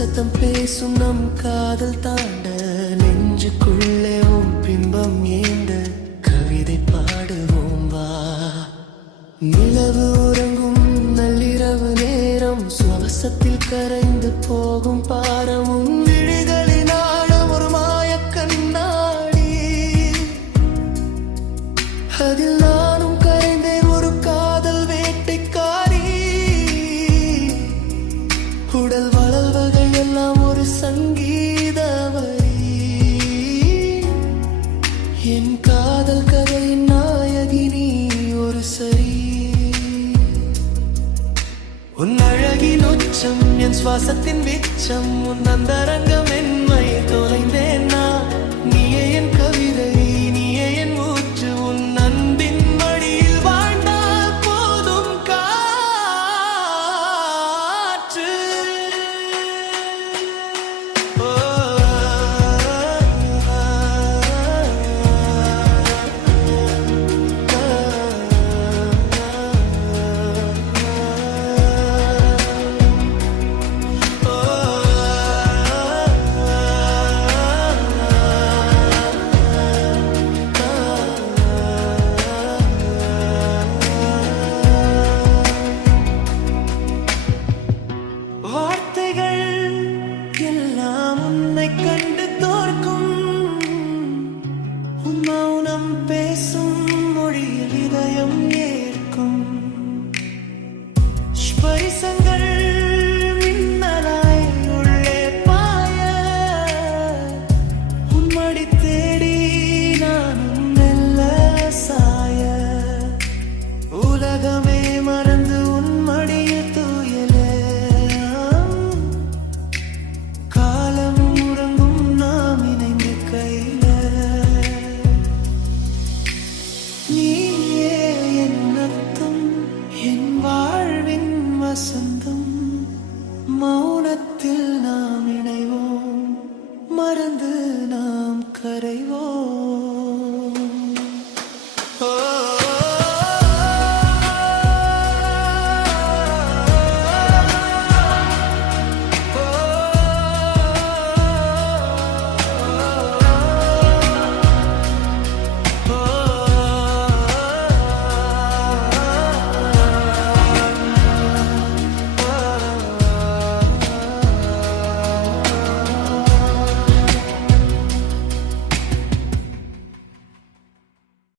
சத்தம் பேசும் நம் காதல் தாண்ட நெஞ்சுக்குள்ளே உன் பிம்பம் ஏந்த கவிதை பாடுவோம் வா. நிலவு உறங்கும் நள்ளிரவு நேரம் சுவாசத்தில் கரைந்து போகும் பாரமும் விழிகளின் ஆழம் ஒரு மாய கண்ணாடி. அதில் நானும் கரைந்தேன் ஒரு காதல் வேட்டைக்காரி. உடல் வளர்வகள் எல்லாம் ஒரு சங்கீத வரி. என் காதல் கதையின் நாயகினி ஒரு சரி. உன் அழகின் உச்சம் என் சுவாசத்தின் விச்சம். உன் அந்தரங்கம் என்மை தொலைந்தே